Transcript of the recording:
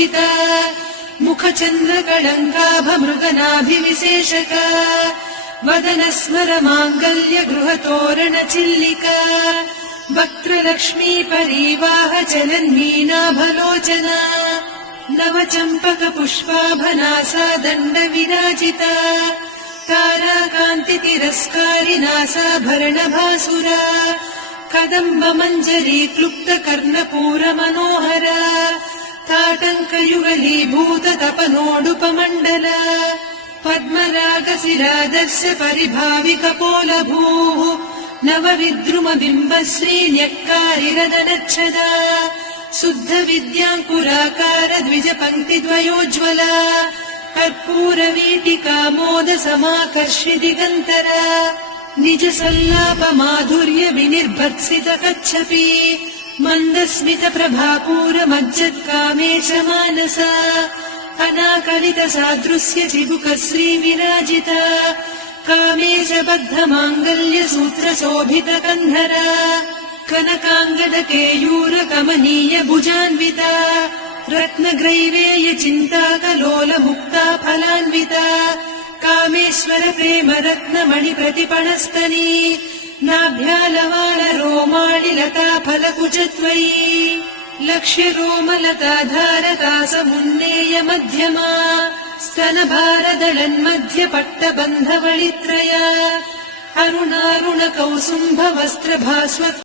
शोभिता मुखचन्द्रकलङ्काभमृगनाभिविशेषका वदनस्मर माङ्गल्य गृहतोरण चिल्लिका वक्त्रलक्ष्मी परिवाह चलन्मीनाभलोचना नवचम्पक पुष्पाभनासा दण्ड विराजिता ताराकान्ति तिरस्कारिनासाभरणभासुरा कदम्ब मञ्जरी क्लुप्त कर्णपूर मनोहरा ताटङ्कयुगलीभूत तपनोडुपमण्डल पद्मरागशिरादर्श परिभाविकपोलभूः नवविद्रुम बिम्बश्रीन्यक्कारिरदनच्छदा शुद्ध विद्याङ्कुराकार द्विजपङ्क्तिद्वयोज्ज्वला कर्पूरवीटिका मोद समाकर्षि दिगन्तरा निज सल्लाप माधुर्य विनिर्भत्सित कच्छपि मन्दस्मित प्रभापूर मज्जत्कामेश मानसा अनाकलित सादृश्य चिबुक श्री विराजिता कामेश बद्ध माङ्गल्य सूत्र शोभित कन्धरा कनकाङ्गद केयूर कमनीय भुजान्विता रत्नग्रैवेय चिन्ताकलोल मुक्ता फलान्विता कामेश्वर प्रेम रत्नमणि प्रतिपणस्तनी नाभ्यालवाल रोमाणि लता फलकुचत्वयी लक्ष्य रोमलता धारता समुन्नेय मध्यमा स्तनभारदळन्मध्य पट्टबन्धवळित्रया अरुणारुण कौसुम्भ वस्त्र भास्वत्